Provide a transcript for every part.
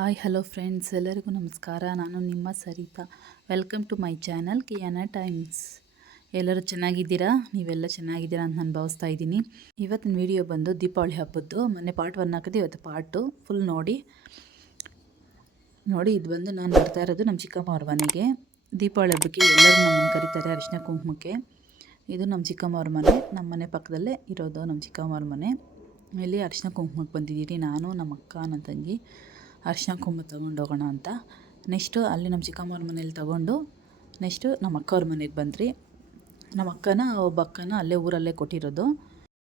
Hi hello friends, ಎಲ್ಲರಿಗೂ ನಮಸ್ಕಾರ. ನಾನು ನಿಮ್ಮ Sarita. Welcome to my channel Kiyana Times. ಎಲ್ಲರೂ ಚೆನ್ನಾಗಿದ್ದೀರಾ? ನೀವೆಲ್ಲ ಚೆನ್ನಾಗಿದ್ದೀರಾ ಅಂತ ನಾನು ಭಾವಿಸ್ತಾ ಇದ್ದೀನಿ. ಇವತ್ತಿನ ವಿಡಿಯೋ ಬಂದು ದೀಪಾವಳಿ ಹಬ್ಬದ್ದು. ಮೊನ್ನೆ ಪಾರ್ಟ್ 1 ಹಾಕಿದೆ, ಇವತ್ತು ಪಾರ್ಟು ಫುಲ್ ನೋಡಿ. ಇದು ಬಂದು ನಾನು ಬರ್ತಾ ಇರೋದು ನಮ್ಮ ಚಿಕ್ಕಮ್ಮ ಅವ್ರ ಮನೆಗೆ. ದೀಪಾವಳಿ ಹಬ್ಬಕ್ಕೆ ಎಲ್ಲರೂ ನಮ್ಮನ್ನು ಕರೀತಾರೆ ಅರಿಶಿನ ಕುಂಕುಮಕ್ಕೆ. ಇದು ನಮ್ಮ ಚಿಕ್ಕಮ್ಮ ಅವ್ರ ಮನೆ, ನಮ್ಮ ಮನೆ ಪಕ್ಕದಲ್ಲೇ ಇರೋದು ನಮ್ಮ ಚಿಕ್ಕಮ್ಮ ಅವ್ರ ಮನೆ. ಇಲ್ಲಿ ಅರಿಶಿನ ಕುಂಕುಮಕ್ಕೆ ಬಂದಿದ್ದೀನಿ ನಾನು, ನಮ್ಮ ಅಕ್ಕ, ನನ್ನ ತಂಗಿ. ಅರಿಶಿನ ಕುಂಕುಮ ತೊಗೊಂಡು ಹೋಗೋಣ ಅಂತ. ನೆಕ್ಸ್ಟು ಅಲ್ಲಿ ನಮ್ಮ ಚಿಕ್ಕಮ್ಮವ್ರ ಮನೇಲಿ ತೊಗೊಂಡು ನೆಕ್ಸ್ಟು ನಮ್ಮ ಅಕ್ಕವ್ರ ಮನೆಗೆ ಬಂದ್ರಿ. ನಮ್ಮ ಒಬ್ಬ ಅಕ್ಕನ ಅಲ್ಲೇ ಊರಲ್ಲೇ ಕೊಟ್ಟಿರೋದು,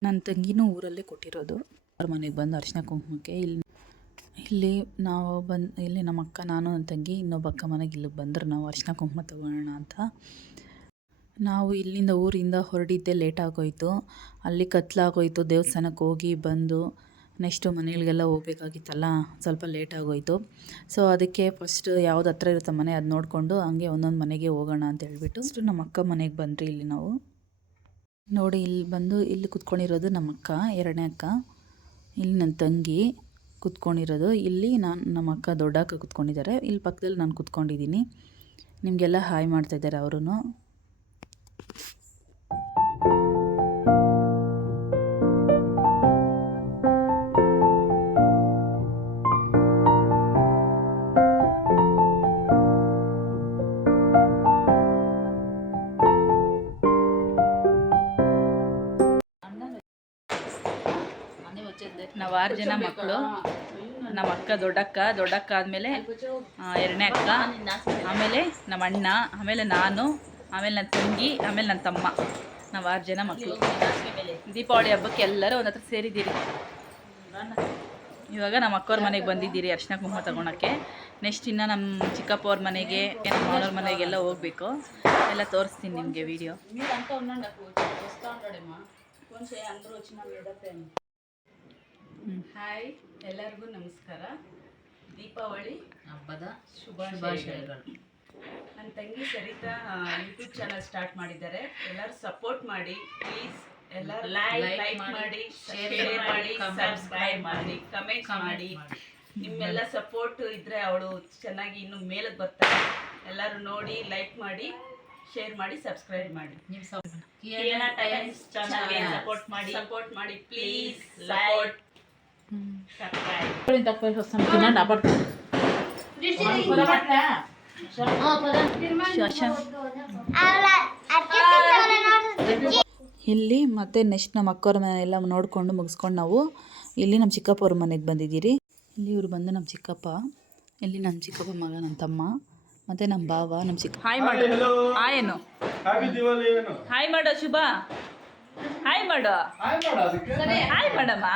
ನನ್ನ ತಂಗಿನೂ ಊರಲ್ಲೇ ಕೊಟ್ಟಿರೋದು. ಅವ್ರ ಮನೆಗೆ ಬಂದು ಅರಿಶಿನ ಕುಂಕುಮಕ್ಕೆ ಇಲ್ಲಿ ನಮ್ಮ ಅಕ್ಕ, ನಾನು, ನನ್ನ ತಂಗಿ, ಇನ್ನೊಬ್ಬ ಅಕ್ಕ ಮನೆಗೆ ಇಲ್ಲಿಗೆ ಬಂದ್ರೆ ನಾವು ಅರಿಶಿನ ಕುಂಕುಮ ತೊಗೊಳ್ಳೋಣ ಅಂತ. ನಾವು ಇಲ್ಲಿಂದ ಊರಿಂದ ಹೊರಡಿದ್ದೆ ಲೇಟ್ ಆಗೋಯಿತು. ಅಲ್ಲಿ ಕತ್ಲಾಗೋಯಿತು. ದೇವಸ್ಥಾನಕ್ಕೆ ಹೋಗಿ ಬಂದು ನೆಕ್ಸ್ಟು ಮನೆಗಳಿಗೆಲ್ಲ ಹೋಗ್ಬೇಕಾಗಿತ್ತಲ್ಲ, ಸ್ವಲ್ಪ ಲೇಟ್ ಆಗೋಯಿತು. ಸೊ ಅದಕ್ಕೆ ಫಸ್ಟ್ ಯಾವ್ದು ಹತ್ರ ಇರುತ್ತೆ ಮನೆ ಅದು ನೋಡಿಕೊಂಡು ಹಂಗೆ ಒಂದೊಂದು ಮನೆಗೆ ಹೋಗೋಣ ಅಂತ ಹೇಳ್ಬಿಟ್ಟು ನಮ್ಮ ಅಕ್ಕ ಮನೆಗೆ ಬಂದ್ರಿ. ಇಲ್ಲಿ ನಾವು ನೋಡಿ, ಇಲ್ಲಿ ಕುತ್ಕೊಂಡಿರೋದು ನಮ್ಮ ಅಕ್ಕ, ಎರಡನೇ ಅಕ್ಕ. ಇಲ್ಲಿ ನನ್ನ ತಂಗಿ ಕುತ್ಕೊಂಡಿರೋದು. ಇಲ್ಲಿ ನಮ್ಮ ಅಕ್ಕ ದೊಡ್ಡ ಅಕ್ಕ ಕುತ್ಕೊಂಡಿದ್ದಾರೆ. ಇಲ್ಲಿ ಪಕ್ಕದಲ್ಲಿ ನಾನು ಕುತ್ಕೊಂಡಿದ್ದೀನಿ. ನಿಮಗೆಲ್ಲ ಹಾಯ್ ಮಾಡ್ತಾಯಿದ್ದಾರೆ ಅವರು. ನಾವು 6 ಜನ ಮಕ್ಕಳು. ನಮ್ಮ ಅಕ್ಕ ದೊಡ್ಡಕ್ಕ ಆದಮೇಲೆ ಎರಡನೇ ಅಕ್ಕ, ಆಮೇಲೆ ನಮ್ಮ ಅಣ್ಣ, ಆಮೇಲೆ ನಾನು, ಆಮೇಲೆ ನನ್ನ ತಂಗಿ, ಆಮೇಲೆ ನನ್ನ ತಮ್ಮ. ನಾವು 6 ಜನ ಮಕ್ಕಳು. ದೀಪಾವಳಿ ಹಬ್ಬಕ್ಕೆ ಎಲ್ಲರೂ ಒಂದು ಹತ್ರ ಸೇರಿದ್ದೀರಿ. ಇವಾಗ ನಮ್ಮ ಅಕ್ಕವ್ರ ಮನೆಗೆ ಬಂದಿದ್ದೀರಿ ಅರಿಶಿನ ಕುಂಕುಮ ತೊಗೊಳಕ್ಕೆ. ನೆಕ್ಸ್ಟ್ ಇನ್ನು ನಮ್ಮ ಚಿಕ್ಕಪ್ಪ ಅವ್ರ ಮನೆಗೆ, ನಮ್ಮ ಮಾವನವ್ರ ಮನೆಗೆಲ್ಲ ಹೋಗಬೇಕು. ಎಲ್ಲ ತೋರಿಸ್ತೀನಿ ನಿಮಗೆ ವಿಡಿಯೋ. ಹಾಯ್, ಎಲ್ಲರಿಗೂ ನಮಸ್ಕಾರ. ದೀಪಾವಳಿ ಹಬ್ಬದ ಶುಭಾಶಯಗಳು. ನನ್ನ ತಂಗಿ ಸರಿತಾ ಯೂಟ್ಯೂಬ್ ಚಾನಲ್ ಸ್ಟಾರ್ಟ್ ಮಾಡಿದ್ದಾರೆ. ಎಲ್ಲರೂ ಸಪೋರ್ಟ್ ಮಾಡಿ ಪ್ಲೀಸ್. ಎಲ್ಲರೂ ಲೈಕ್ ಮಾಡಿ, ಶೇರ್ ಮಾಡಿ, ಸಬ್ಸ್ಕ್ರೈಬ್ ಮಾಡಿ, ಕಮೆಂಟ್ ಮಾಡಿ. ನಿಮ್ಮೆಲ್ಲ ಸಪೋರ್ಟ್ ಇದ್ದರೆ ಅವಳು ಚೆನ್ನಾಗಿ ಇನ್ನು ಮೇಲಕ್ಕೆ ಬರ್ತಾರೆ. ಎಲ್ಲರೂ ನೋಡಿ, ಲೈಕ್ ಮಾಡಿ, ಶೇರ್ ಮಾಡಿ, ಸಬ್ಸ್ಕ್ರೈಬ್ ಮಾಡಿ. ಕಿಯಾನ ಟೈಮ್ಸ್ ಚಾನಲ್ಗೆ ಸಪೋರ್ಟ್ ಮಾಡಿ ಪ್ಲೀಸ್. ಲೈಕ್ ಇಲ್ಲಿ ಮತ್ತೆ ನೆಕ್ಸ್ಟ್ ನಮ್ಮ ಅಕ್ಕವ್ರ ಮನೆಯೆಲ್ಲ ನೋಡಿಕೊಂಡು ಮುಗಿಸ್ಕೊಂಡು ನಾವು ಇಲ್ಲಿ ನಮ್ಮ ಚಿಕ್ಕಪ್ಪ ಅವ್ರ ಮನೆಗೆ ಬಂದಿದ್ದೀರಿ. ಇಲ್ಲಿ ಇವರು ಬಂದು ನಮ್ಮ ಚಿಕ್ಕಪ್ಪ, ಇಲ್ಲಿ ನಮ್ಮ ಚಿಕ್ಕಪ್ಪ ಮಗ, ನನ್ನ ತಮ್ಮ, ಮತ್ತು ನಮ್ಮ ಭಾವ, ನಮ್ಮ ಚಿಕ್ಕ. ಹಾಯ್ ಮಾಡು. ಏನು ಹಾಯ್ ಮಾಡೋ ಶುಭ. ಹಾಯ್ ಮಾಡೋ. ಹಾಯ್ ಮಾಡಮ್ಮ.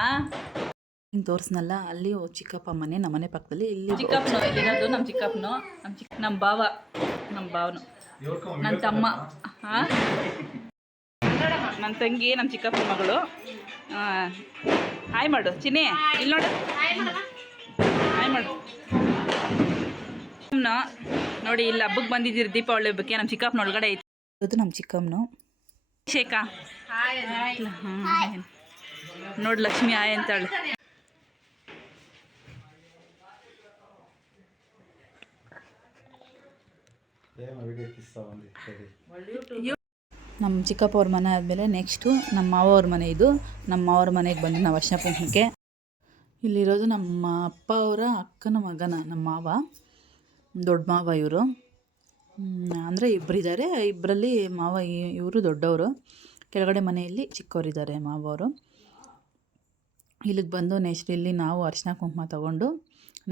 ಹಿಂಗೆ ತೋರಿಸ್ನಲ್ಲ, ಅಲ್ಲಿ ಚಿಕ್ಕಪ್ಪ ಮನೆ, ನಮ್ಮ ಮನೆ ಪಕ್ಕದಲ್ಲಿ. ಇಲ್ಲಿ ಚಿಕ್ಕಪ್ಪನು ಇಲ್ಲಿರೋದು, ನಮ್ಮ ಚಿಕ್ಕಪ್ಪನು, ನಮ್ಮ ಭಾವ, ನಮ್ಮ ಭಾವನು, ನನ್ನ ತಮ್ಮ, ನನ್ನ ತಂಗಿ, ನಮ್ಮ ಚಿಕ್ಕಪ್ಪನ ಮಗಳು. ಹಾಯ್ ಮಾಡು ಚಿನ್ನಿ. ಇಲ್ಲಿ ನೋಡು, ಹಾಯ್ ಮಾಡು. ನೋಡಿ, ಇಲ್ಲಿ ಹಬ್ಬಕ್ಕೆ ಬಂದಿದ್ದೀರಿ ದೀಪಾವಳಿ ಹಬ್ಬಕ್ಕೆ. ನಮ್ಮ ಚಿಕ್ಕಪ್ಪನ ಒಳಗಡೆ ಐತಿ. ಅದು ನಮ್ಮ ಚಿಕ್ಕಮ್ಮನು ಶೇಖಾ. ನೋಡಿ, ಲಕ್ಷ್ಮಿ ಆಯ್ ಅಂತಾಳೆ. ನಮ್ಮ ಚಿಕ್ಕಪ್ಪ ಅವ್ರ ಮನೆ ಆದಮೇಲೆ ನೆಕ್ಸ್ಟು ನಮ್ಮ ಮಾವ ಅವ್ರ ಮನೆ. ಇದು ನಮ್ಮ ಮಾವವ್ರ ಮನೆಗೆ ಬಂದು ನಾವು ಅರಿಶಿನ ಕುಂಕುಮಕ್ಕೆ. ಇಲ್ಲಿರೋದು ನಮ್ಮ ಅಪ್ಪ ಅವರ ಅಕ್ಕನ ಮಗನ, ನಮ್ಮ ಮಾವ, ದೊಡ್ಡ ಮಾವ. ಇವರು ಅಂದರೆ ಇಬ್ಬರಿದ್ದಾರೆ. ಇಬ್ಬರಲ್ಲಿ ಮಾವ ಇವರು ದೊಡ್ಡವರು, ಕೆಳಗಡೆ ಮನೆಯಲ್ಲಿ ಚಿಕ್ಕವರಿದ್ದಾರೆ ಮಾವವರು. ಇಲ್ಲಿಗೆ ಬಂದು ನೆಕ್ಸ್ಟ್ ಇಲ್ಲಿ ನಾವು ಅರಿಶಿನ ಕುಂಕುಮ ತೊಗೊಂಡು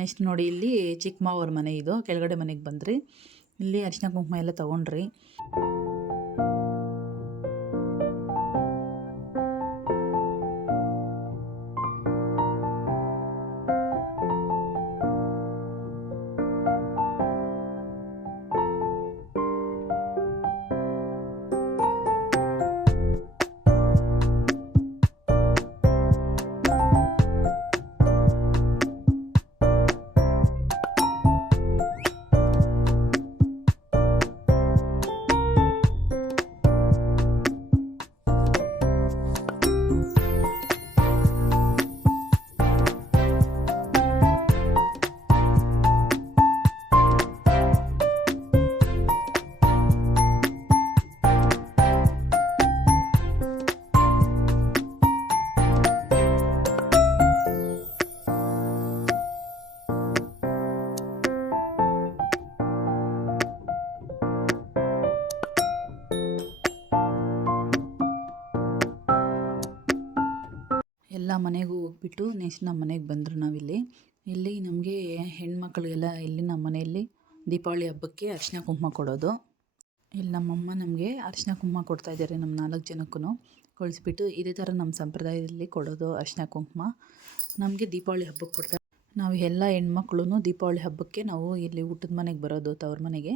ನೆಕ್ಸ್ಟ್ ನೋಡಿ, ಇಲ್ಲಿ ಚಿಕ್ಕ ಮಾವವ್ರ ಮನೆ. ಇದು ಕೆಳಗಡೆ ಮನೆಗೆ ಬಂದ್ರಿ. ಇಲ್ಲಿ ಅರಿಶಿನ ಕುಂಕುಮ ಎಲ್ಲ ತೊಗೊಂಡ್ರಿ. ಬಿಟ್ಟು ನೆಕ್ಸ್ಟ್ ನಮ್ಮ ಮನೆಗೆ ಬಂದರು ನಾವಿಲ್ಲಿ. ಇಲ್ಲಿ ನಮಗೆ ಹೆಣ್ಮಕ್ಳಿಗೆಲ್ಲ ಇಲ್ಲಿ ನಮ್ಮ ಮನೆಯಲ್ಲಿ ದೀಪಾವಳಿ ಹಬ್ಬಕ್ಕೆ ಅರಿಶಿನ ಕುಂಕುಮ ಕೊಡೋದು. ಇಲ್ಲಿ ನಮ್ಮಮ್ಮ ನಮಗೆ ಅರಿಶಿನ ಕುಂಕುಮ ಕೊಡ್ತಾಯಿದ್ದಾರೆ, ನಮ್ಮ 4 ಜನಕ್ಕೂ ಕಳಿಸ್ಬಿಟ್ಟು. ಇದೇ ಥರ ನಮ್ಮ ಸಂಪ್ರದಾಯದಲ್ಲಿ ಕೊಡೋದು ಅರಿಶಿನ ಕುಂಕುಮ. ನಮಗೆ ದೀಪಾವಳಿ ಹಬ್ಬಕ್ಕೆ ಕೊಡ್ತಾರೆ. ನಾವು ಎಲ್ಲ ಹೆಣ್ಮಕ್ಳು ದೀಪಾವಳಿ ಹಬ್ಬಕ್ಕೆ ನಾವು ಇಲ್ಲಿ ಊಟದ ಮನೆಗೆ ಬರೋದು, ತವ್ರ ಮನೆಗೆ.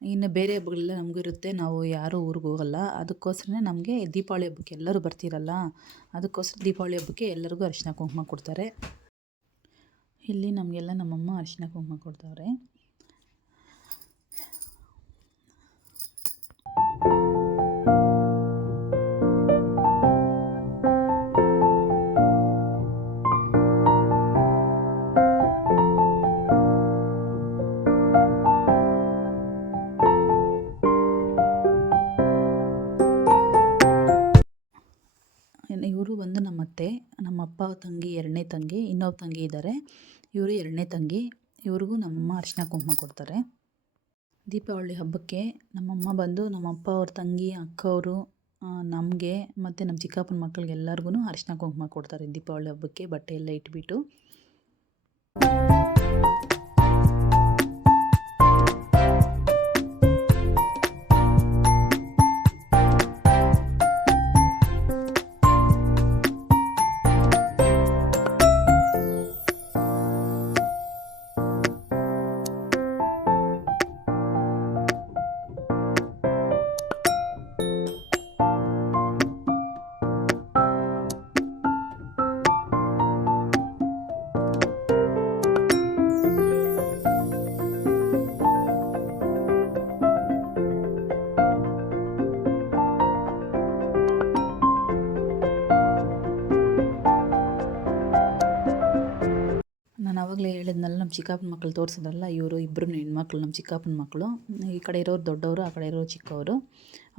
ಇನ್ನು ಬೇರೆ ಹಬ್ಬಗಳೆಲ್ಲ ನಮಗೂ ಇರುತ್ತೆ, ನಾವು ಯಾರೂ ಊರಿಗೆ ಹೋಗಲ್ಲ. ಅದಕ್ಕೋಸ್ಕರನೇ ನಮಗೆ ದೀಪಾವಳಿ ಹಬ್ಬಕ್ಕೆ ಎಲ್ಲರೂ ಬರ್ತೀರಲ್ಲ, ಅದಕ್ಕೋಸ್ಕರ ದೀಪಾವಳಿ ಹಬ್ಬಕ್ಕೆ ಎಲ್ಲರಿಗೂ ಅರಿಶಿನ ಕುಂಕುಮ ಕೊಡ್ತಾರೆ. ಇಲ್ಲಿ ನಮಗೆಲ್ಲ ನಮ್ಮಮ್ಮ ಅರಿಶಿನ ಕುಂಕುಮ ಕೊಡ್ತಾವ್ರೆ. ಇವರು ಬಂದು ನಮ್ಮ ಅತ್ತೆ, ನಮ್ಮ ಅಪ್ಪ ತಂಗಿ 2ನೇ ತಂಗಿ, ಇನ್ನೊಬ್ಬ ತಂಗಿ ಇದ್ದಾರೆ, ಇವರು 2ನೇ ತಂಗಿ. ಇವ್ರಿಗೂ ನಮ್ಮಮ್ಮ ಅರಿಶಿನ ಕುಂಕುಮ ಕೊಡ್ತಾರೆ. ದೀಪಾವಳಿ ಹಬ್ಬಕ್ಕೆ ನಮ್ಮಮ್ಮ ಬಂದು ನಮ್ಮಪ್ಪ ಅವ್ರ ತಂಗಿ ಅಕ್ಕವರು ನಮಗೆ ಮತ್ತು ನಮ್ಮ ಚಿಕ್ಕಪ್ಪನ ಮಕ್ಕಳಿಗೆ ಎಲ್ಲರಿಗೂ ಅರಿಶಿನ ಕುಂಕುಮ ಕೊಡ್ತಾರೆ ದೀಪಾವಳಿ ಹಬ್ಬಕ್ಕೆ, ಬಟ್ಟೆ ಎಲ್ಲ ಇಟ್ಬಿಟ್ಟು. ನಾನು ಆವಾಗಲೇ ಹೇಳಿದ್ನಲ್ಲ, ನಮ್ಮ ಚಿಕ್ಕಪ್ಪನ ಮಕ್ಕಳು ತೋರಿಸಿದ್ರಲ್ಲ, ಇವರು ಇಬ್ಬರು ಹೆಣ್ಮಕ್ಳು, ನಮ್ಮ ಚಿಕ್ಕಪ್ಪನ ಮಕ್ಕಳು. ಈ ಕಡೆ ಇರೋರು ದೊಡ್ಡವರು, ಆ ಕಡೆ ಇರೋರು ಚಿಕ್ಕವರು.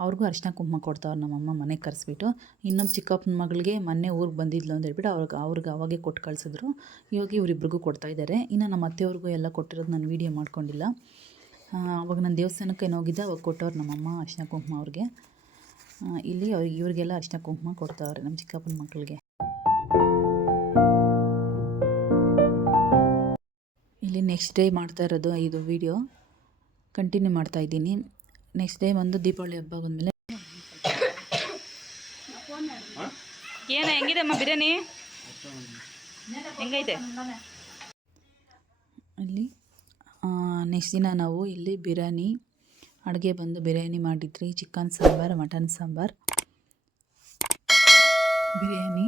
ಅವ್ರಿಗೂ ಅರಿಶಿನ ಕುಂಕುಮ ಕೊಡ್ತಾವ್ರು ನಮ್ಮಮ್ಮ ಮನೆಗೆ ಕರೆಸ್ಬಿಟ್ಟು. ಇನ್ನೊಬ್ಬ ಚಿಕ್ಕಪ್ಪನ ಮಗಳಿಗೆ ಮೊನ್ನೆ ಊರಿಗೆ ಬಂದಿದ್ಲು ಅಂತ ಹೇಳ್ಬಿಟ್ಟು ಅವ್ರಿಗೆ ಅವಾಗೆ ಕೊಟ್ಟು ಕಳಿಸಿದ್ರು. ಇವಾಗ ಇವರಿಬ್ರಿಗೂ ಕೊಡ್ತಾಯಿದ್ದಾರೆ. ಇನ್ನು ನಮ್ಮ ಅತ್ತೆಯವ್ರಿಗೂ ಎಲ್ಲ ಕೊಟ್ಟಿರೋದು ನಾನು ವೀಡಿಯೋ ಮಾಡ್ಕೊಂಡಿಲ್ಲ. ಅವಾಗ ನಾನು ದೇವಸ್ಥಾನಕ್ಕೆ ಹೋಗಿದ್ದೆ, ಅವಾಗ ಕೊಟ್ಟವ್ರು ನಮ್ಮಮ್ಮ ಅರಿಶಿನ ಕುಂಕುಮ ಅವ್ರಿಗೆ. ಇಲ್ಲಿ ಇವ್ರಿಗೆಲ್ಲ ಅರಿಶಿನ ಕುಂಕುಮ ಕೊಡ್ತಾವ್ರೆ ನಮ್ಮ ಚಿಕ್ಕಪ್ಪನ ಮಕ್ಕಳಿಗೆ. ಇಲ್ಲಿ ನೆಕ್ಸ್ಟ್ ಡೇ ಮಾಡ್ತಾ ಇರೋದು ಇದು ವಿಡಿಯೋ ಕಂಟಿನ್ಯೂ ಮಾಡ್ತಾ ಇದ್ದೀನಿ. ನೆಕ್ಸ್ಟ್ ಡೇ ಬಂದು ದೀಪಾವಳಿ ಹಬ್ಬ ಬಂದಮೇಲೆ ಹೆಂಗಿದೆ ಅಮ್ಮ ಬಿರಿಯಾನಿ, ಹೆಂಗೈತೆ? ಅಲ್ಲಿ ನೆಕ್ಸ್ಟ್ ದಿನ ನಾವು ಇಲ್ಲಿ ಬಿರಿಯಾನಿ ಅಡುಗೆ ಬಂದು ಬಿರಿಯಾನಿ ಮಾಡಿದ್ರಿ. ಚಿಕನ್ ಸಾಂಬಾರು, ಮಟನ್ ಸಾಂಬಾರು, ಬಿರಿಯಾನಿ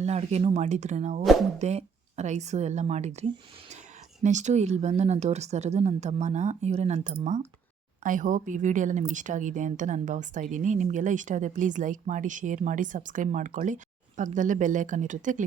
ಎಲ್ಲ ಅಡುಗೆನೂ ಮಾಡಿದ್ರಿ ನಾವು. ಮುದ್ದೆ, ರೈಸು ಎಲ್ಲ ಮಾಡಿದ್ರಿ. ನೆಕ್ಸ್ಟು ಇಲ್ಲಿ ಬಂದು ನಾನು ತೋರಿಸ್ತಾ ಇರೋದು ನನ್ನ ತಮ್ಮನ. ಇವರೇ ನನ್ನ ತಮ್ಮ. ಐ ಹೋಪ್ ಈ ವಿಡಿಯೋ ಎಲ್ಲ ನಿಮ್ಗೆ ಇಷ್ಟ ಆಗಿದೆ ಅಂತ ನಾನು ಭಾವಿಸ್ತಾ ಇದ್ದೀನಿ. ನಿಮಗೆಲ್ಲ ಇಷ್ಟ ಆಗಿದೆ ಪ್ಲೀಸ್ ಲೈಕ್ ಮಾಡಿ, ಶೇರ್ ಮಾಡಿ, ಸಬ್ಸ್ಕ್ರೈಬ್ ಮಾಡ್ಕೊಳ್ಳಿ. ಪಕ್ಕದಲ್ಲೇ ಬೆಲ್ ಐಕಾನ್ ಇರುತ್ತೆ, ಕ್ಲಿಕ್